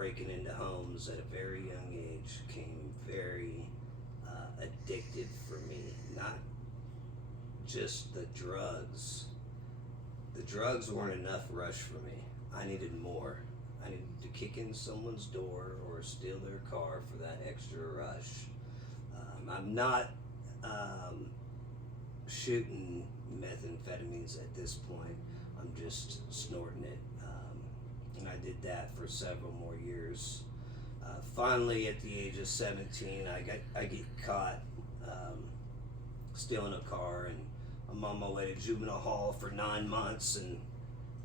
breaking into homes at a very young age became very addictive for me. Not just the drugs. The drugs weren't enough rush for me. I needed more. I needed to kick in someone's door or steal their car for that extra rush. I'm not shooting methamphetamines at this point. I'm just snorting it. And I did that for several more years. Finally, at the age of 17, I get caught stealing a car, and I'm on my way to juvenile hall for 9 months, and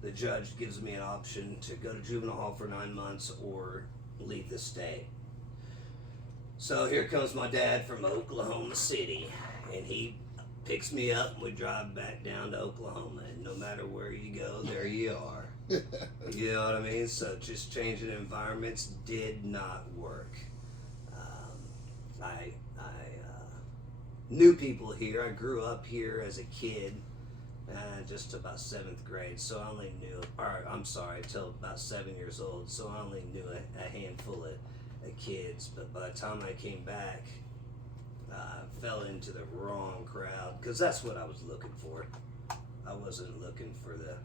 the judge gives me an option to go to juvenile hall for 9 months or leave the state. So here comes my dad from Oklahoma City, and he picks me up and we drive back down to Oklahoma, and no matter where you go, there you are. You know what I mean? So just changing environments did not work. I knew people here. I grew up here as a kid, just about 7th grade. So I only knew, till about 7 years old. So I only knew a handful of kids. But by the time I came back, I fell into the wrong crowd, because that's what I was looking for. I wasn't looking for the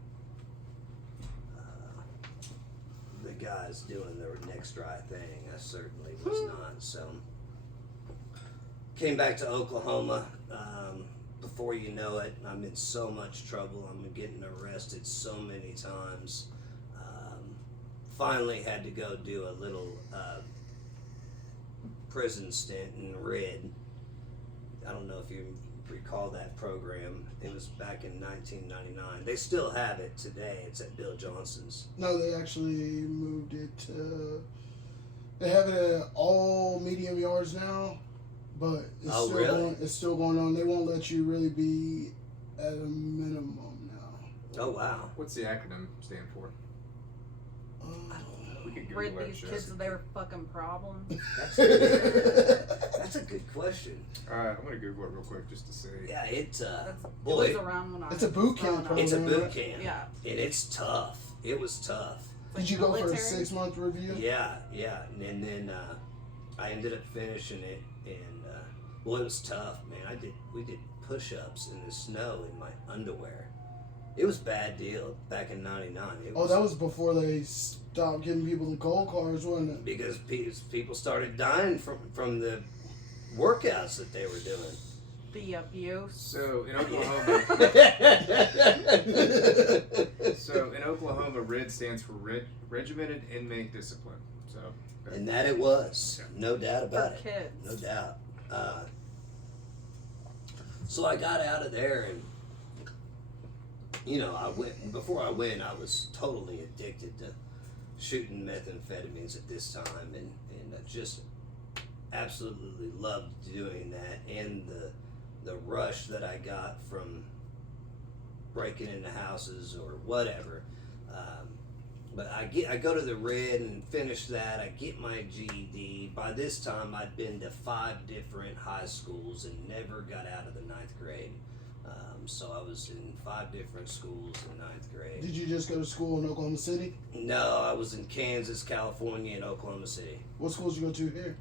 guys doing the next right thing. I certainly was not. So came back to Oklahoma. Before you know it, I'm in so much trouble. I'm getting arrested so many times. Finally had to go do a little prison stint in RID. I don't know if you recall that program. It was back in 1999. They still have it today. It's at Bill Johnson's. No, they actually moved it to... They have it at all medium yards now, but it's still going on. They won't let you really be at a minimum now. Oh, wow. What's the acronym stand for? I don't know. We could Were Google these that kids shit. their fucking problem? That's a good question. I'm gonna Google it real quick just to see. Yeah, It boy, was around when I It's a boot camp growing it's up. a program. boot camp. Yeah. And it's tough. It was tough. Did you go for a Military? 6-month review? Yeah. And then I ended up finishing it, and it was tough, man. We did push-ups in the snow in my underwear. It was a bad deal back in '99. That was before they stopped giving people the gold cars, wasn't it? Because people started dying from the workouts that they were doing. The abuse. So in Oklahoma, RID stands for Regimented Inmate Discipline. So. And that it was, no doubt about For it. kids. No doubt. So I got out of there, and before I went, I was totally addicted to shooting methamphetamines at this time, and I just absolutely loved doing that, and the rush that I got from breaking into houses or whatever. But I go to the RID and finish that. I get my GED. By this time, I'd been to 5 different high schools and never got out of the 9th grade. So I was in 5 different schools in 9th grade. Did you just go to school in Oklahoma City? No, I was in Kansas, California, and Oklahoma City. What schools did you go to here?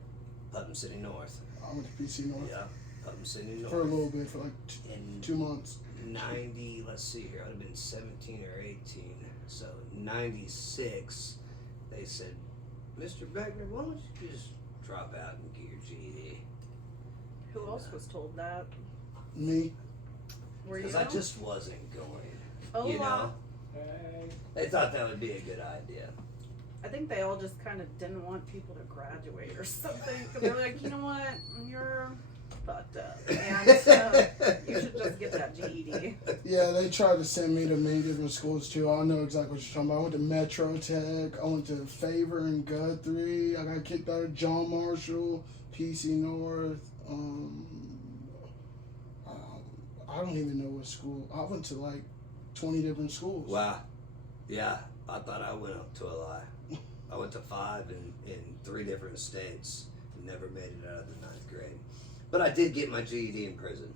Putnam City North. I went to PC North. Yeah, Putnam City North. For a little bit, for like In 2 months. 90, let's see here, I'd have been 17 or 18. So 96, they said, Mr. Beckner, why don't you just drop out and get your GED? Who else was told that? Me. Were you? Because I just wasn't going, Oh, you know? They thought that would be a good idea. I think they all just kind of didn't want people to graduate or something. Because they're like, you know what? You're fucked up. And you should just get that GED. Yeah, they tried to send me to many different schools too. I know exactly what you're talking about. I went to Metro Tech. I went to Favor and Guthrie. I got kicked out of John Marshall, PC North. I don't even know what school. I went to like 20 different schools. Wow. Yeah, I thought I went up to a lie. I went to 5 in 3 different states and never made it out of the 9th grade. But I did get my GED in prison.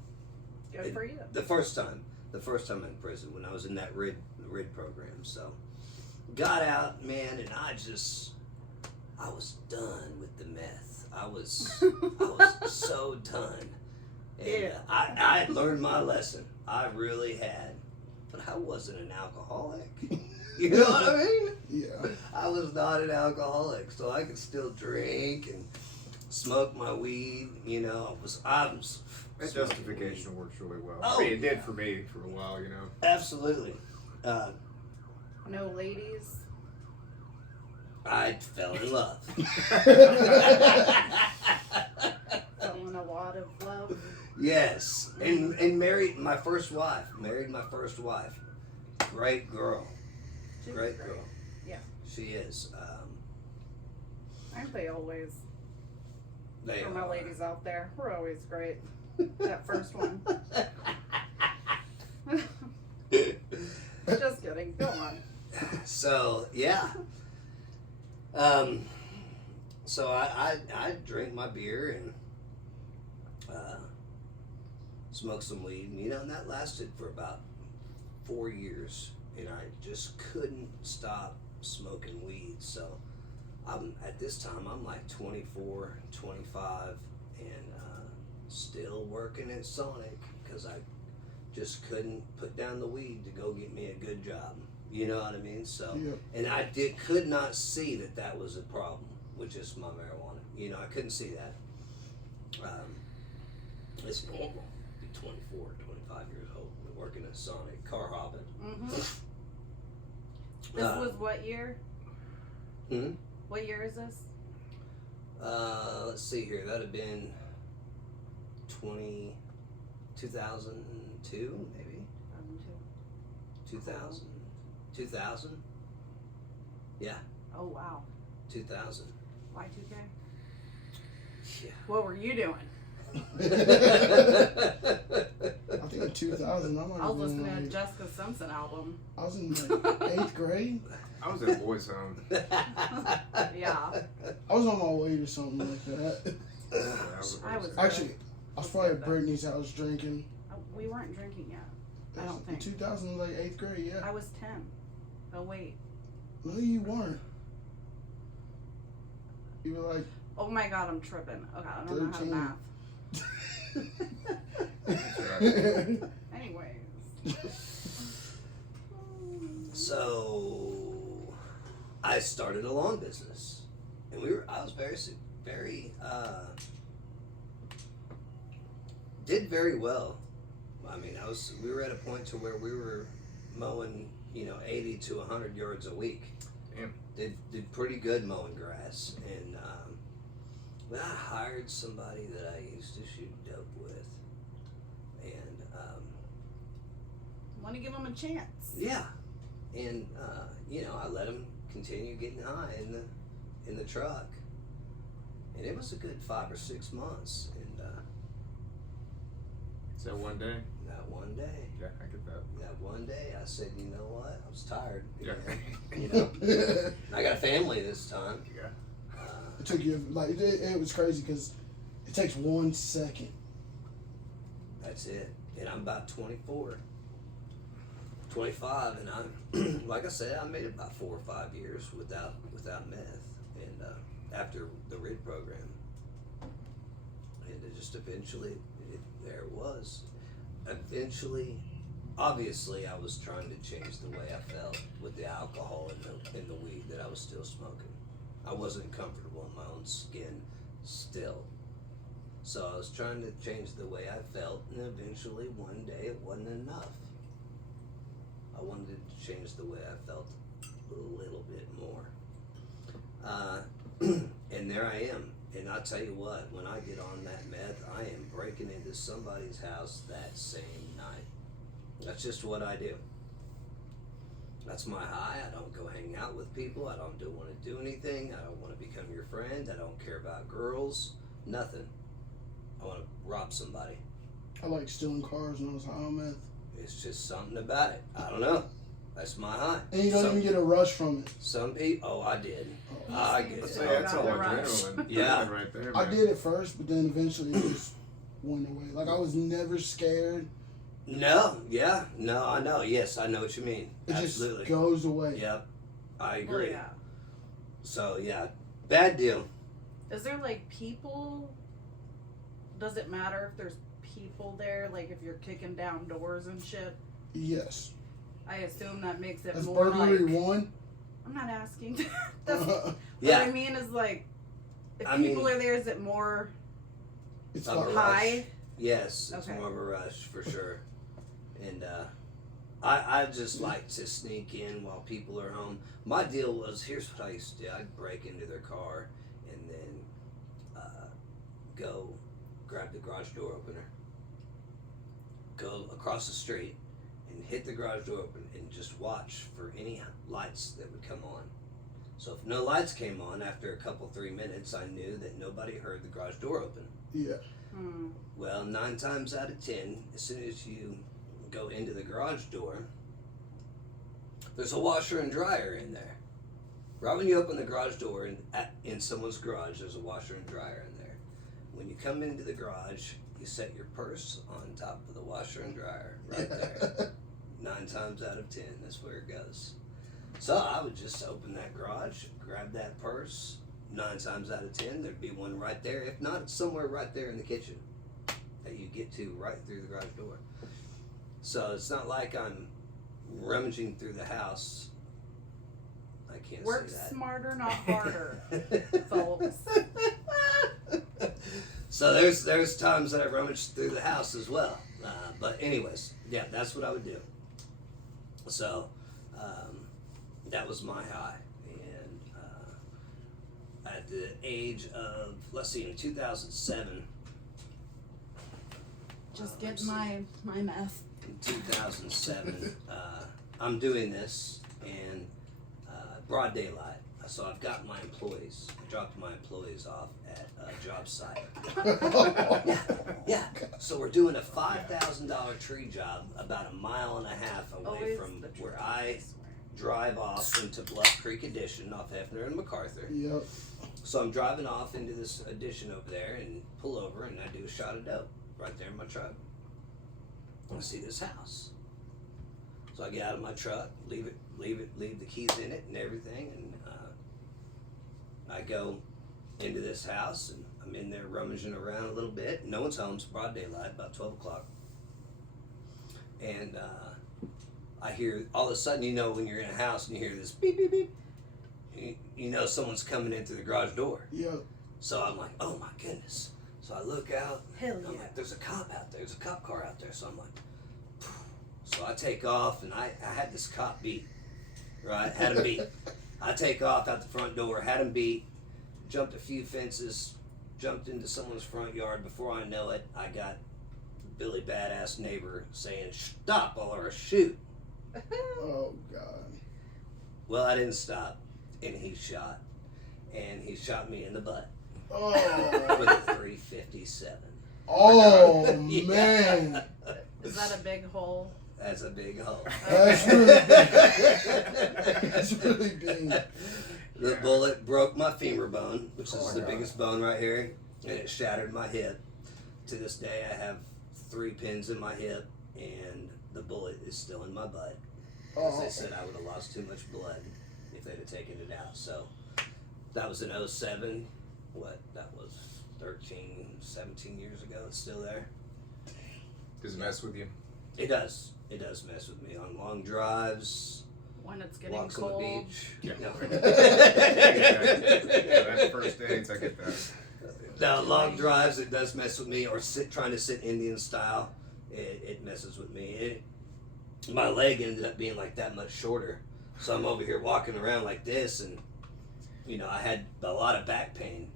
Good for you. The first time in prison when I was in that RID program. So got out, man, and I was done with the meth. I was so done. And Yeah. I had learned my lesson. I really had. But I wasn't an alcoholic. You know what I mean? Yeah. I was not an alcoholic, so I could still drink and smoke my weed. You know, I was. That smoking justification weed. works really well. Oh, I mean, it did yeah. for me for a while, you know. Absolutely. No ladies. I fell in love. Fell in a lot of love. Yes, and married my first wife. Great girl. She was Great girl. Yeah. She is. Aren't they always? They For my are. ladies out there, we're always great. That first one. Just kidding. Go on. So yeah. So I drink my beer and smoke some weed, and, you know, and that lasted for about 4 years, and I just couldn't stop smoking weed. So at this time I'm like 24, 25, and still working at Sonic because I just couldn't put down the weed to go get me a good job. You know what I mean? So, Yep. and I could not see that was a problem with just my marijuana. You know, I couldn't see that. It's normal. Be 24, 25 years old, working at Sonic, car hopping. Mm-hmm. This was what year? Hmm? What year is this? Let's see here. That'd have been 2002, maybe 2000. 2000? Yeah, Oh wow. 2000. Y2K. Yeah. What were you doing? I think in 2000, I might I have was been listening to like, Jessica Simpson album. I was in like 8th grade. I was at Boys Home. Yeah. I was on my way to something like that. I was Actually, I was probably at Brittany's house drinking. We weren't drinking yet. I don't In think. 2000, like 8th grade, yeah. I was 10. Oh wait. No, you weren't. You were like, Oh my god, I'm tripping. Okay, I don't know how to 13. math. That's right. Anyways. So I started a lawn business, and I was very did very well. I mean, we were at a point to where we were mowing, 80 to 100 yards a week. Damn. Did pretty good mowing grass, and I hired somebody that I used to shoot dope with, and Want to give them a chance. yeah, and I let him continue getting high in the truck, and it was a good 5 or 6 months, and So one day, that one day. yeah, I get that. That one day, I said, you know what? I was tired. Yeah. And I got a family this time. Yeah. it took you, like, it was crazy because it takes 1 second. That's it. And I'm about 24, 25, and I'm, like I said, I made it about 4 or 5 years without meth. And after the RID program, and it just eventually, there it was. Eventually, obviously, I was trying to change the way I felt with the alcohol and the weed that I was still smoking. I wasn't comfortable in my own skin still. So I was trying to change the way I felt, and eventually one day it wasn't enough. I wanted to change the way I felt a little bit more. And there I am. And I'll tell you what, when I get on that meth, I am breaking into somebody's house that same night. That's just what I do. That's my high. I don't go hang out with people. I don't want to do anything. I don't want to become your friend. I don't care about girls. Nothing. I want to rob somebody. I like stealing cars when I was high on meth. It's just something about it. I don't know. That's my high. And you don't even get a rush from it. Some people, I did. Oh. I get Let's it. say that's all Not the rush. adrenaline. Yeah. Right there, I man. did it first, but then eventually it just went away. Like, I was never scared. No, yeah, no, I know. Yes, I know what you mean. It Absolutely. just goes away. Yep, I Well, agree. yeah. So yeah, Bad deal. Is there like people? Does it matter if there's people there? Like if you're kicking down doors and shit? Yes. I assume that makes it That's more burglary like. 1. I'm not asking. That's, Yeah. What I mean is like, if I people mean- are there, is it more It's Of a not rush. high? Yes, it's Okay. more of a rush for sure. And I just like to sneak in while people are home. My deal was, here's what I used to do. I'd break into their car and then go grab the garage door opener, go across the street and hit the garage door open and just watch for any lights that would come on. So if no lights came on after a couple, 3 minutes, I knew that nobody heard the garage door open. Yeah. Well, 9 times out of 10, as soon as you go into the garage door, there's a washer and dryer in there. Right when you open the garage door in someone's garage, there's a washer and dryer in there. When you come into the garage, you set your purse on top of the washer and dryer right there. 9 times out of 10, that's where it goes. So I would just open that garage, grab that purse. 9 times out of 10, there'd be one right there. If not, it's somewhere right there in the kitchen that you get to right through the garage door. So it's not like I'm rummaging through the house. I can't Work say that. smarter, not harder, folks. So there's times that I rummage through the house as well. But anyways, yeah, that's what I would do. So that was my high. And at the age of, let's see, in 2007. Just get let's see. my meth. In 2007, I'm doing this in broad daylight. So I've got my employees. I dropped my employees off at a job site. Yeah. So we're doing a $5,000 tree job about 1.5 miles away Always from the truth, where I swear. drive off into Bluff Creek Addition off Hefner and MacArthur. Yep. So I'm driving off into this addition over there and pull over and I do a shot of dope right there in my truck. I see this house. So I get out of my truck, leave the keys in it and everything, and I go into this house and I'm in there rummaging around a little bit. No one's home, it's broad daylight, about 12 o'clock. And I hear, all of a sudden, you know, when you're in a house and you hear this beep, beep, beep, you know someone's coming in through the garage door. Yep. So I'm like, oh my goodness. So I look out, Hell I'm yeah. like, there's a cop out there, there's a cop car out there. So I'm like, phew. So I take off and I had this cop beat, right? Had him beat. I take off out the front door, had him beat, jumped a few fences, jumped into someone's front yard. Before I know it, I got Billy Badass neighbor saying, stop or shoot. Oh God. Well, I didn't stop, and he shot. And he shot me in the butt with Oh. a .357. Oh Yeah. man. Is that a big hole? That's a big hole. That's really big. That's really big. The bullet broke my femur bone, which Oh is my the God. biggest bone right here, and it shattered my hip. To this day, I have 3 pins in my hip, and the bullet is still in my butt. As they Oh. said, I would have lost too much blood if they'd have taken it out. So that was in 07. What? That was 13, 17 years ago. It's still there. Does it mess with you? It does. It does mess with me on long drives, When it's getting walks cold. on the beach. Yeah. No. Yeah, that's first dates. I get that. No, long drives, it does mess with me, or trying to sit Indian style, it messes with me. My leg ended up being like that much shorter, so I'm over here walking around like this, and you know I had a lot of back pain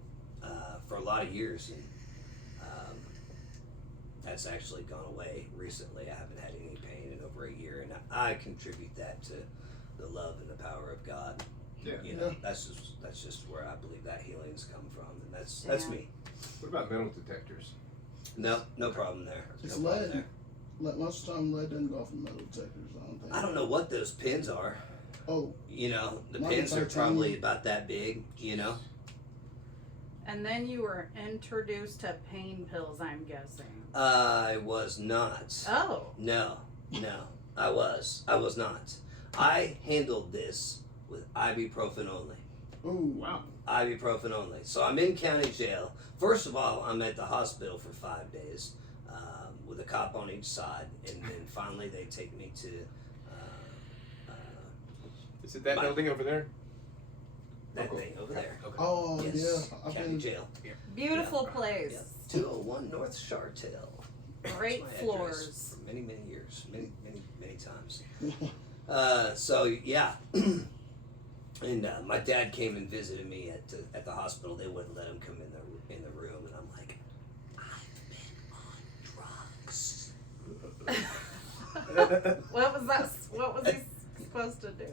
for a lot of years, and that's actually gone away recently. I haven't had any pain in over a year, and I contribute that to the love and the power of God. Yeah. You know, Yeah. that's just where I believe that healing's come from, and that's Yeah. me. What about metal detectors? No problem there. It's No problem lead. Most of the time, lead doesn't go off in metal detectors. I don't think. I don't know what those pins are. Oh. You know, the Mine pins are are probably tiny. about that big. You know. And then you were introduced to pain pills, I'm guessing. I was not. Oh. No, I was not. I handled this with ibuprofen only. Ooh. Wow. Ibuprofen only. So I'm in county jail. First of all, I'm at the hospital for 5 days with a cop on each side, and then finally they take me to. Is it that building over there? That thing over there. Okay. Oh Yes, yeah, I've county been. jail. Beautiful Yeah. place. Yeah. 201 North Chartel. Great That's my floors. address for many years, many times. So yeah, and my dad came and visited me at the hospital. They wouldn't let him come in the room, and I'm like, I've been on drugs. What was he supposed to do?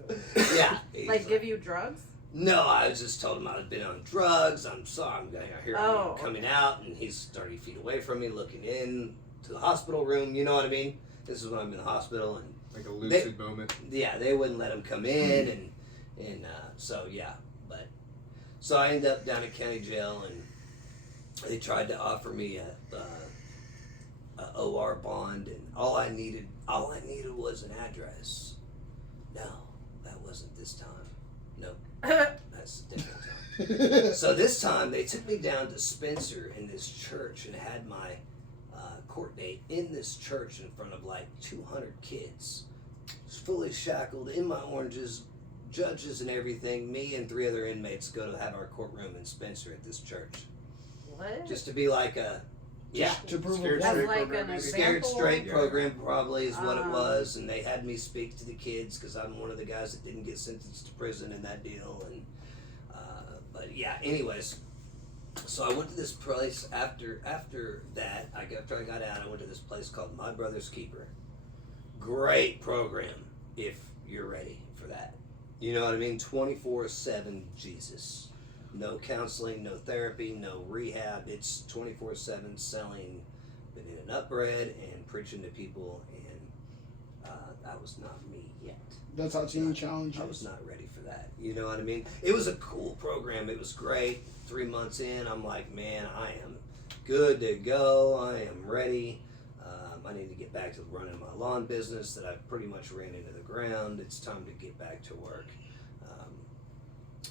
Yeah, he's Like give you drugs? No, I was just told him I'd been on drugs. I'm sorry, I Oh. am coming out, and he's 30 feet away from me, looking in to the hospital room. You know what I mean? This is when I'm in the hospital, and Like a lucid moment. yeah, they wouldn't let him come in, and so yeah, but so I ended up down at county jail, and they tried to offer me a OR bond, and all I needed was an address. No, that wasn't this time. Nope, that's a different time. So this time they took me down to Spencer in this church and had my court date in this church in front of like 200 kids, fully shackled in my oranges, judges and everything. Me and 3 other inmates go to have our courtroom in Spencer at this church, What? just to be like a To prove Scared a As straight point. like program, an maybe? scared example? straight Yeah. program probably is what it Ah. was, and they had me speak to the kids because I'm one of the guys that didn't get sentenced to prison in that deal, and but yeah, anyways. So I went to this place after that. After I got out, I went to this place called My Brother's Keeper. Great program if you're ready for that. You know what I mean? 24/7 Jesus. No counseling, no therapy, no rehab. It's 24/7 selling banana nut bread and preaching to people, and that was not me yet. That's how Teen Challenge I was is. not ready for that. You know what I mean? It was a cool program. It was great. 3 months in, I'm like, man, I am good to go. I am ready. I need to get back to running my lawn business that I've pretty much ran into the ground. It's time to get back to work.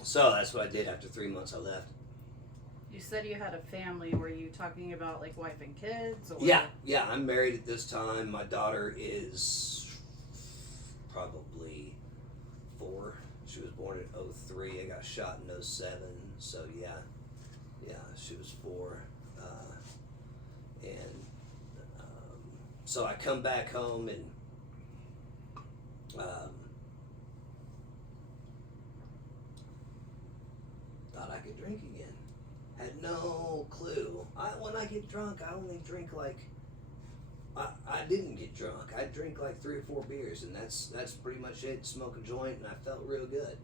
So that's what I did. After 3 months, I left. You said you had a family. Were you talking about like wife and kids? Or? Yeah, I'm married at this time. My daughter is probably 4. She was born in 03. I got shot in 07. So yeah, she was 4. So I come back home and thought I could drink again. Had no clue. When I get drunk, I only drink like. I didn't get drunk. I drink like 3 or 4 beers, and that's pretty much it. Smoke a joint, and I felt real good.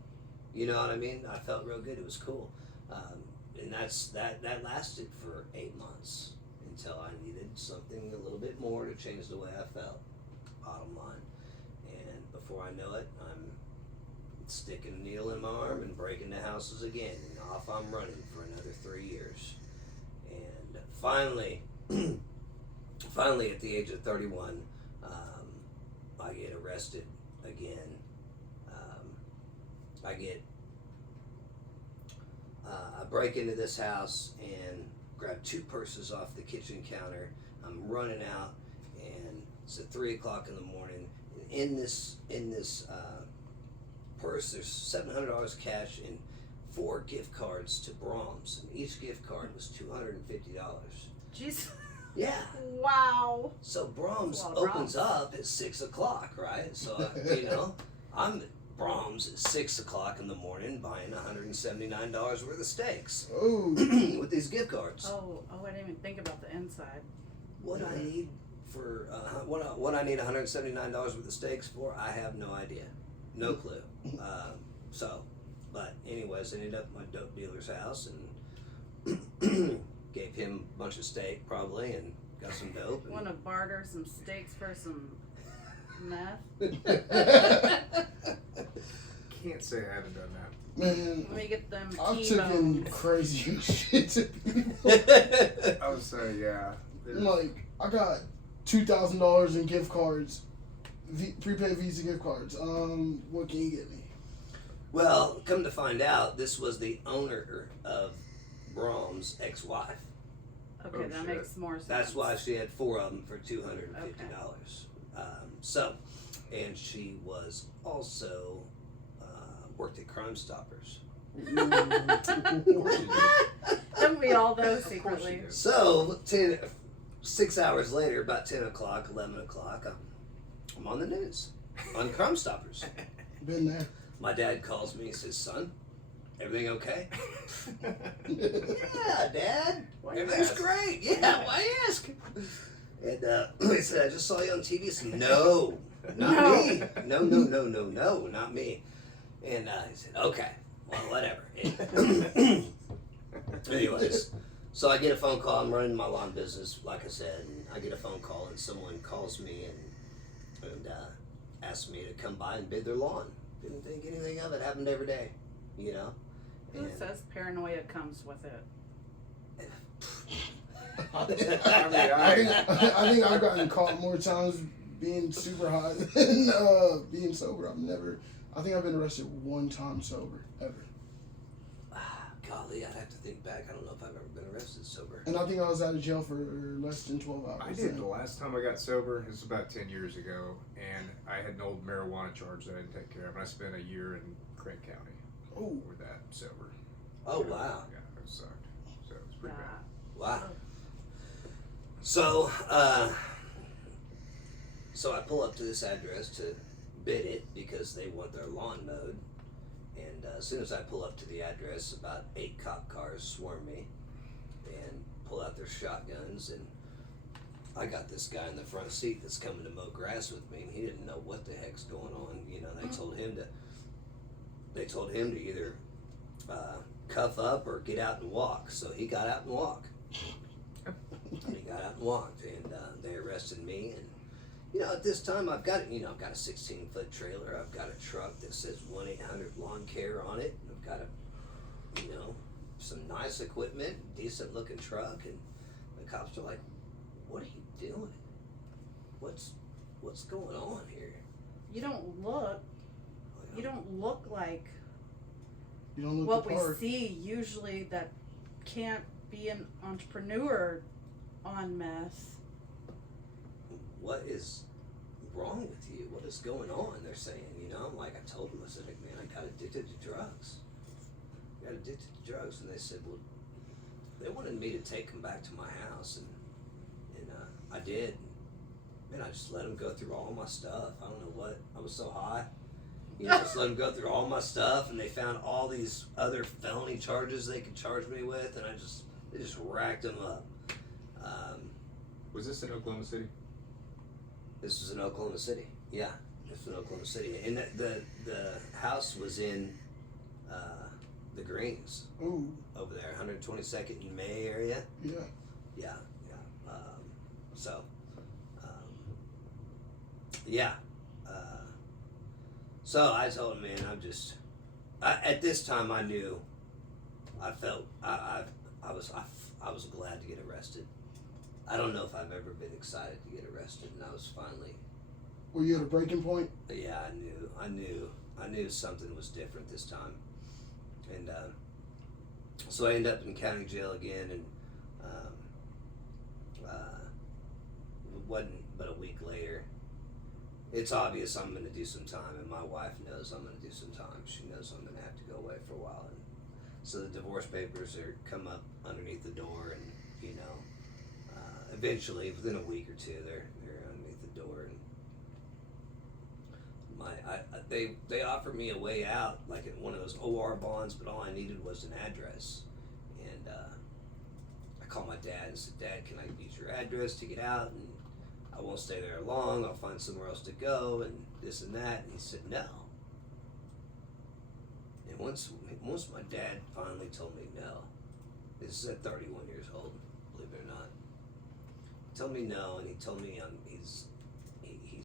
You know what I mean? I felt real good. It was cool, and that lasted for 8 months until I needed something a little bit more to change the way I felt. Bottom line, and before I know it, I'm sticking a needle in my arm and breaking the houses again, and off I'm running for another 3 years, and finally. Finally, at the age of 31, I get arrested again. I break into this house and grab 2 purses off the kitchen counter. I'm running out, and it's at 3 o'clock in the morning. And in this purse, there's $700 cash and 4 gift cards to Brahms, and each gift card was $250. Jeez. Yeah. Wow. So Brahms That's a lot of opens Brahms. up at 6 o'clock, right? So I'm at Brahms at 6 o'clock in the morning buying $179 worth of steaks Oh, with these gift cards. Oh, I didn't even think about the inside. What I need for what I need $179 worth of steaks for, I have no idea, no clue. But anyways, I ended up at my dope dealer's house and gave him a bunch of steak probably and got some dope. Want to barter some steaks for some meth? Can't say I haven't done that. man, Let me get them I've taken T-bones. crazy shit to people. I would say, yeah. Like, I got $2,000 in gift cards, prepaid Visa gift cards. What can you get me? Well, come to find out, this was the owner of Brahm's ex-wife. Okay, Oh, that shit. makes more sense. That's why she had 4 of them for $250. And she was also worked at Crime Stoppers. Don't we all though Of course secretly? you do. So 6 hours later, about 10 o'clock, 11 o'clock, I'm on the news on Crime Stoppers. Been there. My dad calls me and says, "Son, everything okay?" Yeah, Dad. Why you Everything's ask? great. Yeah, why ask? And he said, "I just saw you on TV." I said, "No, not No. me. No, not me." And he said, "Okay, well, whatever." Anyways, so I get a phone call. I'm running my lawn business, like I said, and I get a phone call, and someone calls me and asks me to come by and bid their lawn. Didn't think anything of it. Happened every day, you know. Who says paranoia comes with it? I think I've gotten caught more times being super high than being sober. I think I've been arrested one time sober, ever. Golly, I'd have to think back. I don't know if I've ever been arrested sober. And I think I was out of jail for less than 12 hours. I did. The last time I got sober, it was about 10 years ago, and I had an old marijuana charge that I didn't take care of, and I spent a year in Craig County Oh, with that sober. Oh, wow. Yeah, it sucked. So it was pretty bad. Wow. So, so I pull up to this address to bid it because they want their lawn mowed. And as soon as I pull up to the address, about 8 cop cars swarm me and pull out their shotguns. And I got this guy in the front seat that's coming to mow grass with me. And he didn't know what the heck's going on. You know, they told him to either cuff up or get out and walk. So he got out and walked. He got out and walked, and they arrested me. And you know, at this time, I've got a 16-foot trailer. I've got a truck that says 1-800 Lawn Care on it. I've got some nice equipment, decent looking truck, and the cops are like, "What are you doing? What's going on here?" You don't look like you don't look what the we part. see usually that can't be an entrepreneur on meth. What is wrong with you? What is going on? They're saying, I'm like, I told them, I said, man, I got addicted to drugs. And they said, well, they wanted me to take them back to my house, and I did. Man, I just let them go through all my stuff. I don't know what, I was so high. Just let them go through all my stuff, and they found all these other felony charges they could charge me with, and they just racked them up. Was this in Oklahoma City? This was in Oklahoma City. Yeah, this was in Oklahoma City, and the house was in the Greens Ooh, over there, 122nd and May area. yeah. Yeah. Yeah. So I told him, man, at this time I knew, I felt, I was glad to get arrested. I don't know if I've ever been excited to get arrested, and I was finally, Were you at a breaking point? yeah, I knew something was different this time. And so I ended up in county jail again, and it wasn't but a week later. It's obvious I'm going to do some time, and my wife knows I'm going to do some time. She knows I'm going to have to go away for a while. And so the divorce papers come up underneath the door, and eventually, within a week or two, they're underneath the door, and they offered me a way out, like in one of those OR bonds, but all I needed was an address. And I called my dad and said, "Dad, can I use your address to get out? And I won't stay there long. I'll find somewhere else to go, and this and that." And he said, "No." And once my dad finally told me no, this is at 31 years old, believe it or not. He told me no, and he told me